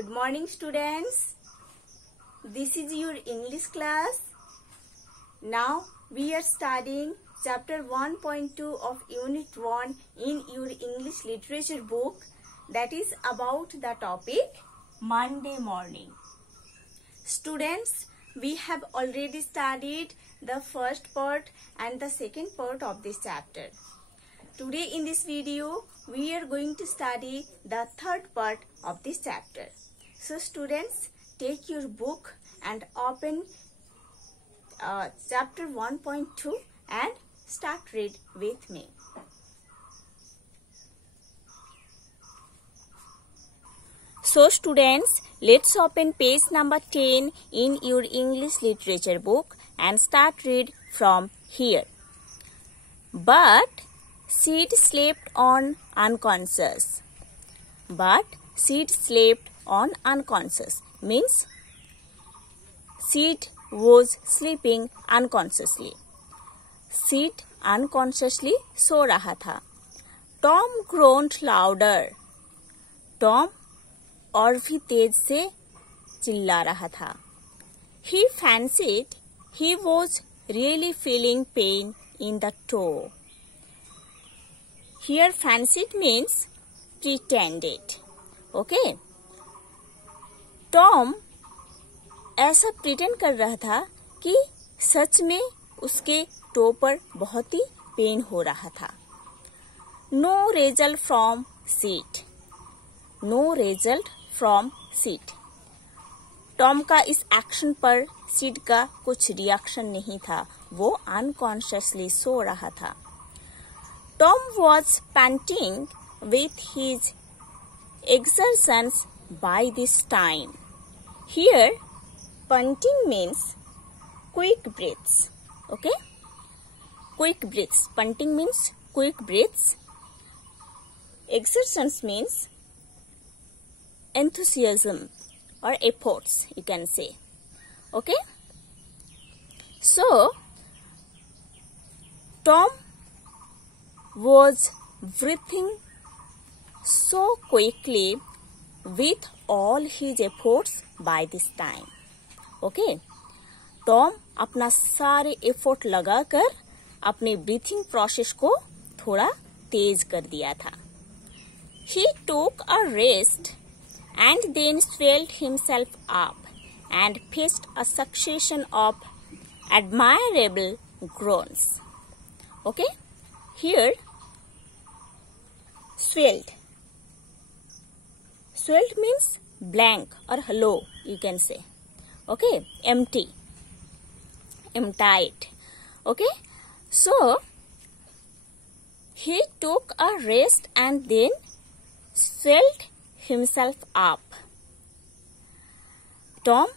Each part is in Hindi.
Good morning, students. This is your English class. Now we are studying chapter 1.2 of unit 1 in your English literature book, that is about the topic Monday morning. Students, we have already studied the first part and the second part of this chapter. Today in this video, we are going to study the third part of this chapter. So students, take your book and open chapter 1.2 and start read with me. So students, let's open page number 10 in your English literature book and start read from here. But Sid slept on unconscious. But Sid slept on unconscious means Sid was sleeping unconsciously. Sid unconsciously सो रहा था. Tom groaned louder. Tom और भी तेज से चिल्ला रहा था. He fancied he was really feeling pain in the toe. Here fancied means pretended. Okay? Tom ऐसा प्रिटेंड कर रहा था कि सच में उसके टो पर बहुत ही पेन हो रहा था. No result from Sid. No result from Sid. Tom का इस एक्शन पर सिड का कुछ रिएक्शन नहीं था. वो अनकॉन्शियसली सो रहा था. Tom was panting with his exertions by this time. Here, panting means quick breaths. Okay? Quick breaths. Panting means quick breaths. Exertions means enthusiasm or efforts, you can say. Okay? So, Tom was breathing so quickly with all his efforts by this time. Okay? Tom अपना सारे एफर्ट लगाकर अपने ब्रीथिंग प्रोसेस को थोड़ा तेज कर दिया था. He took a rest and then swelled himself up and faced a succession of admirable groans. Okay? Here, swelled. Swelled means blank or hollow, you can say. Okay? Empty. Emptied. Okay? So, he took a rest and then swelled himself up. Tom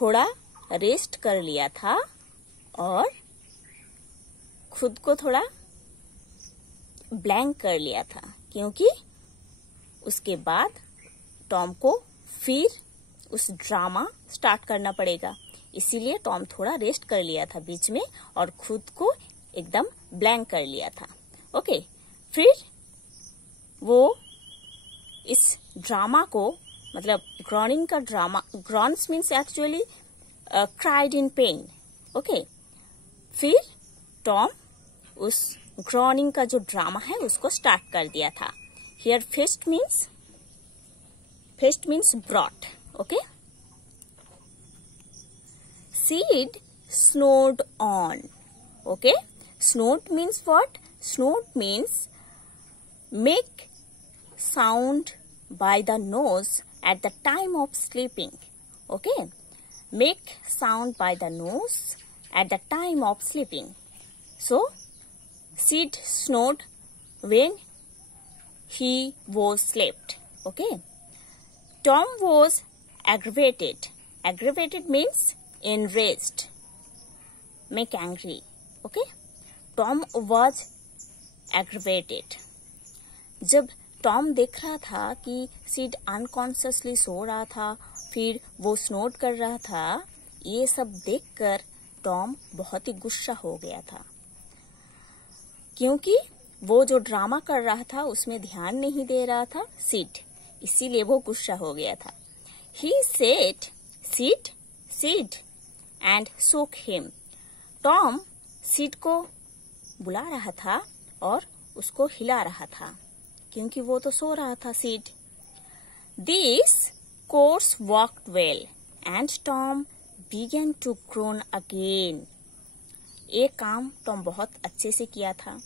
थोड़ा रेस्ट कर लिया था और खुद को थोड़ा ब्लैंक कर लिया था, क्योंकि उसके बाद टॉम को फिर उस ड्रामा स्टार्ट करना पड़ेगा. इसीलिए टॉम थोड़ा रेस्ट कर लिया था बीच में और खुद को एकदम ब्लैंक कर लिया था. ओके, फिर वो इस ड्रामा को, मतलब ग्रॉनिंग का drama, groans means actually cried in pain. Okay, फिर टॉम उस ग्रॉनिंग का जो ड्रामा है उसको स्टार्ट कर दिया था. Here fest means brought. Okay. Sid snored on. Okay. Snort means what? Snort means make sound by the nose at the time of sleeping. Okay. Make sound by the nose at the time of sleeping. So, Sid snored when he was slept. Okay. Tom was aggravated. Aggravated means enraged. Make angry. Okay. Tom was aggravated. जब टॉम देख रहा था कि सिड अनकॉन्शियसली सो रहा था, फिर वो स्नोर कर रहा था, ये सब देखकर टॉम बहुत ही गुस्सा हो गया था, क्योंकि वो जो ड्रामा कर रहा था उसमें ध्यान नहीं दे रहा था सिड, इसीलिए वो गुस्सा हो गया था. He said, "Sid, Sid," and shook him. Tom Sid को बुला रहा था और उसको हिला रहा था क्योंकि वो तो सो रहा था Sid. This course worked well and Tom began to groan again. एक काम टॉम बहुत अच्छे से किया था.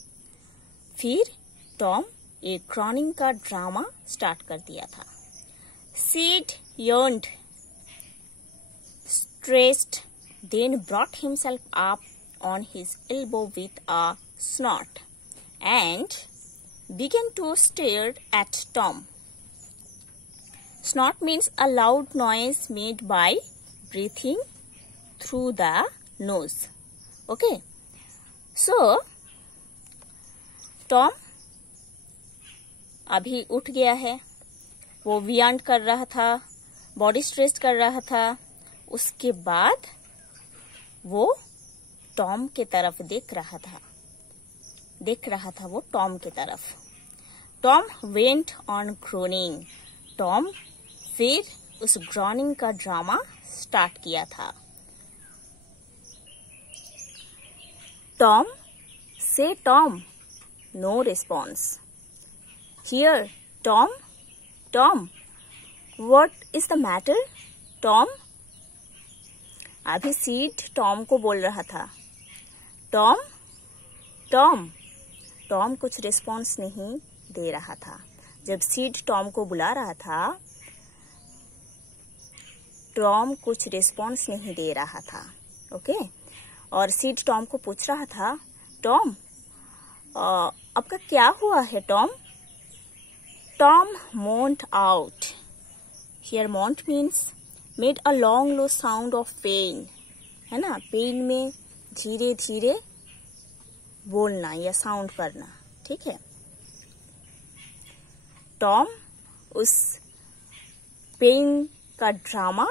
फिर टॉम एक ग्रॉनिंग का ड्रामा स्टार्ट कर दिया था. Sid yawned, stretched, then brought himself up on his elbow with a snort and began to stare at Tom. Snort means a loud noise made by breathing through the nose. Okay, so Tom अभी उठ गया है. वो वियांड कर रहा था, बॉडी स्ट्रेच कर रहा था. उसके बाद वो टॉम के तरफ देख रहा था वो टॉम के तरफ. Tom went on groaning. Tom फिर उस ग्रोनिंग का ड्रामा स्टार्ट किया था. टॉम से Tom, no response. Here Tom, Tom, what is the matter Tom. अभी सीड टॉम को बोल रहा था, टॉम, टॉम. टॉम कुछ रिस्पॉन्स नहीं दे रहा था. जब सीड टॉम को बुला रहा था, टॉम कुछ रिस्पॉन्स नहीं दे रहा था. ओके, और सीड टॉम को पूछ रहा था, टॉम आपका क्या हुआ है Tom. Tom moaned out. Here moaned means made a long low sound of pain. है ना, पेन में धीरे धीरे बोलना या साउंड करना. ठीक है. टॉम उस पेन का ड्रामा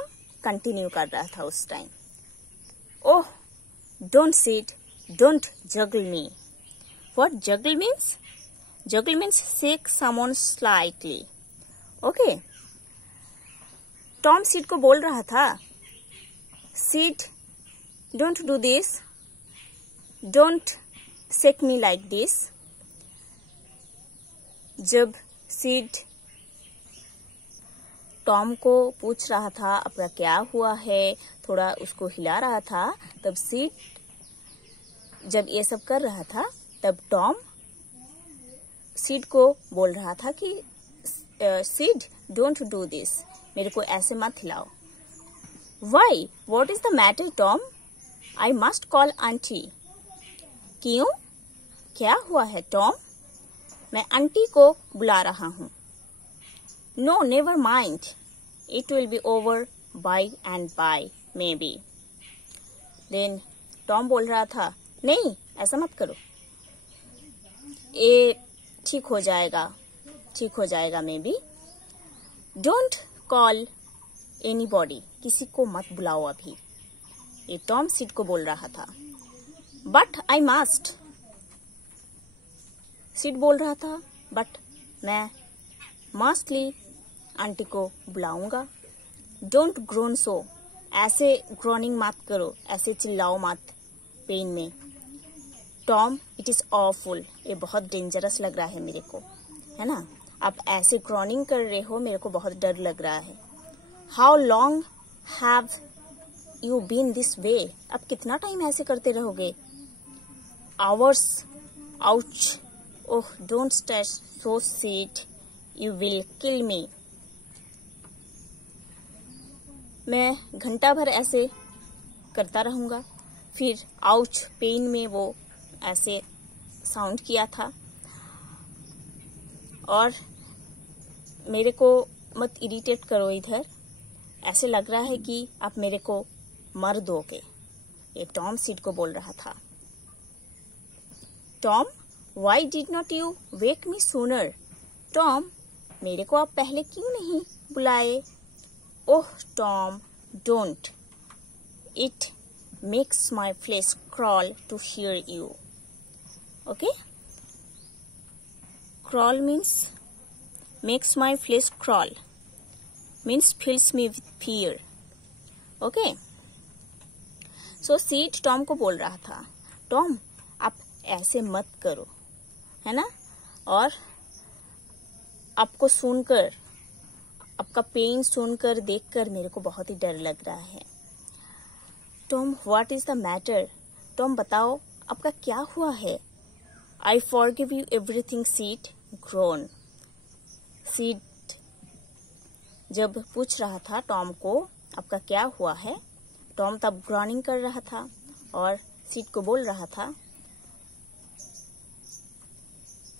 कंटिन्यू कर रहा था उस time. Oh, don't sit, don't juggle me. What juggle means? Juggle means shake someone slightly. Okay. Tom Sid को बोल रहा था, Sid, don't do this. Don't shake me like this. जब Sid टॉम को पूछ रहा था आपका क्या हुआ है, थोड़ा उसको हिला रहा था, तब Sid जब ये सब कर रहा था, तब टॉम सीड को बोल रहा था कि सीड डोंट डू दिस, मेरे को ऐसे मत हिलाओ. Why, what is the matter Tom, I must call aunty. क्यों, क्या हुआ है टॉम, मैं आंटी को बुला रहा हूँ. No, never mind, it will be over by and by maybe. Then Tom बोल रहा था, नहीं ऐसा मत करो, ये ठीक हो जाएगा may be. Don't call anybody, किसी को मत बुलाओ अभी. ये टॉम सीड को बोल रहा था. बट आई मस्ट, सीड बोल रहा था, बट मैं मस्टली आंटी को बुलाऊंगा. डोंट ग्रोन सो, ऐसे ग्रोनिंग मत करो, ऐसे चिल्लाओ मत पेन में. टॉम, इट इज ऑफुल, ये बहुत डेंजरस लग रहा है मेरे को, है ना. आप ऐसे ग्रोनिंग कर रहे हो, मेरे को बहुत डर लग रहा है. How long have you been this way, अब कितना टाइम ऐसे करते रहोगे. Hours, ouch, oh don't stress so Sid, you will kill me. मैं घंटा भर ऐसे करता रहूंगा. फिर आउच, पेन में वो ऐसे साउंड किया था. और मेरे को मत इरिटेट करो इधर, ऐसे लग रहा है कि आप मेरे को मर दोगे. ये टॉम सीड को बोल रहा था. Tom, why did not you wake me sooner. Tom, मेरे को आप पहले क्यों नहीं बुलाए. Oh Tom, don't, it makes my flesh crawl to hear you. Okay, crawl means makes my flesh crawl. means fills me with fear. Okay. So seed Tom को बोल रहा था, टॉम आप ऐसे मत करो, है ना, और आपको सुनकर, आपका पेन सुनकर देखकर मेरे को बहुत ही डर लग रहा है. Tom what is the matter, Tom बताओ आपका क्या हुआ है. I forgive you everything seed grown. Seed जब पूछ रहा था टॉम को आपका क्या हुआ है, टॉम तब ग्रॉनिंग कर रहा था और सीड को बोल रहा था,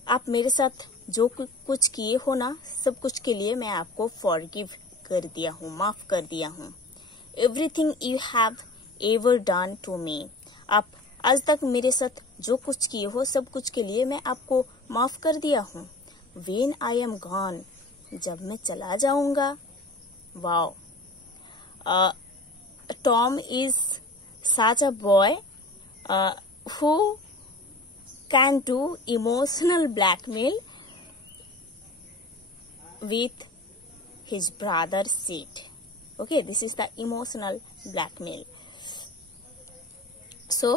आप मेरे साथ जो कुछ किए हो ना, सब कुछ के लिए मैं आपको फॉरगिव कर दिया हूँ, माफ कर दिया हूँ. Everything you have ever done to me. आप आज तक मेरे साथ जो कुछ किए हो, सब कुछ के लिए मैं आपको माफ कर दिया हूँ. When I am gone, जब मैं चला जाऊंगा. Wow, Tom is such a boy who can do emotional blackmail with his brother Sid. Okay, this is the emotional blackmail. So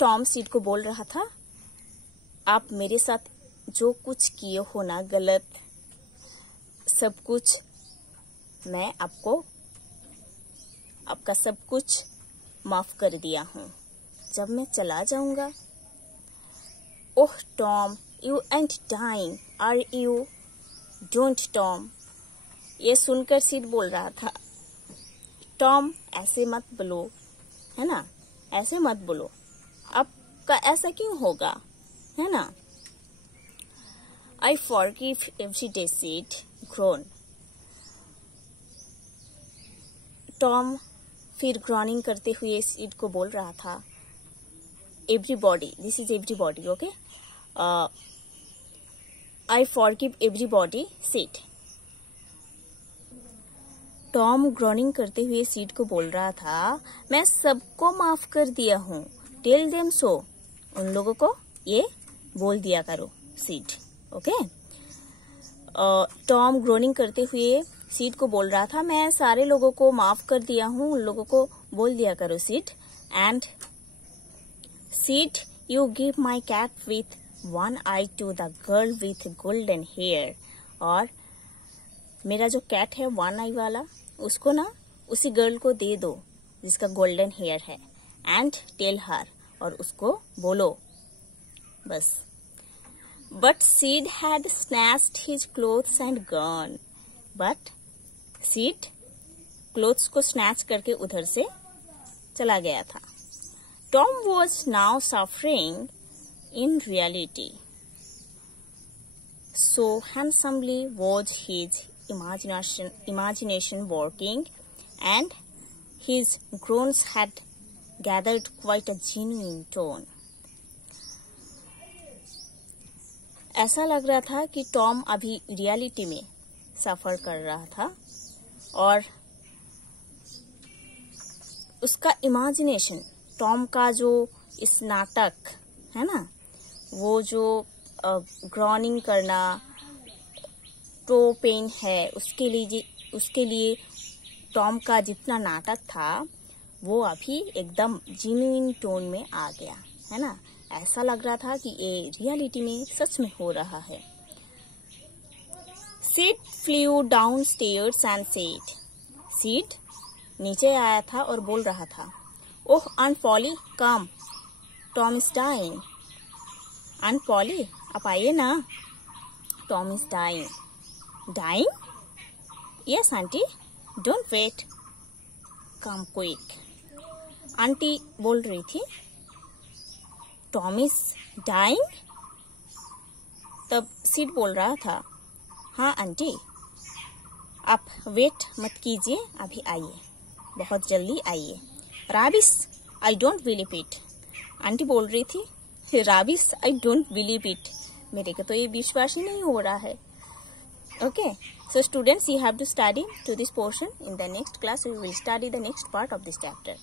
Tom Sid को बोल रहा था, आप मेरे साथ जो कुछ किए हो ना गलत, सब कुछ मैं आपको, आपका सब कुछ माफ कर दिया हूँ जब मैं चला जाऊंगा. Oh Tom, you ain't dying are you. Don't Tom. ये सुनकर सीड बोल रहा था, टॉम ऐसे मत बोलो, है ना, ऐसे मत बोलो, आपका ऐसा क्यों होगा, है ना. I forgive every day, Sid groan. Tom फिर ग्रॉनिंग करते हुए सीड को बोल रहा था, everybody, this is everybody. Okay, I forgive everybody Sid. Tom groaning करते हुए सीड को बोल रहा था, मैं सबको माफ कर दिया हूँ. Tell them so. उन लोगों को ये बोल दिया करो, सीड. ओके. टॉम ग्रोनिंग करते हुए सीड को बोल रहा था, मैं सारे लोगों को माफ कर दिया हूँ, उन लोगों को बोल दिया करो, Sid. And Sid, you give my cat with one eye to the girl with golden hair. और मेरा जो कैट है वन आई वाला, उसको ना उसी गर्ल को दे दो जिसका गोल्डन हेयर है. एंड टेल हर, और उसको बोलो, बस. But Sid had snatched his clothes and gone. But Sid clothes को snatch करके उधर से चला गया था. Tom was now suffering in reality. So handsomely was his imagination working, and his groans had gathered quite a genuine tone. ऐसा लग रहा था कि टॉम अभी रियलिटी में सफर कर रहा था और उसका इमेजिनेशन, टॉम का जो इस नाटक है ना, वो जो ग्रॉनिंग करना, टो पेन है, उसके लिए टॉम का जितना नाटक था वो अभी एकदम जेन्युइन टोन में आ गया, है ना. ऐसा लग रहा था कि ये रियलिटी में सच में हो रहा है. Sid flew downstairs and said. Sid नीचे आया था और बोल रहा था, ओह Aunt Polly, come, Tom is dying. Aunt Polly, आप आइए ना, Tom is dying. Dying? Yes, auntie. Don't wait. Come quick. Aunty बोल रही थी, टॉम इज डाइंग. तब सीड बोल रहा था, हाँ आंटी, आप वेट मत कीजिए, अभी आइए, बहुत जल्दी आइए. राबिस, I don't believe it. Aunty बोल रही थी, राबिस, आई डोंट बिलीव इट. मेरे को तो ये विश्वास ही नहीं हो रहा है. Okay, so students, you have to study to this portion. In the next class we will study the next part of this chapter.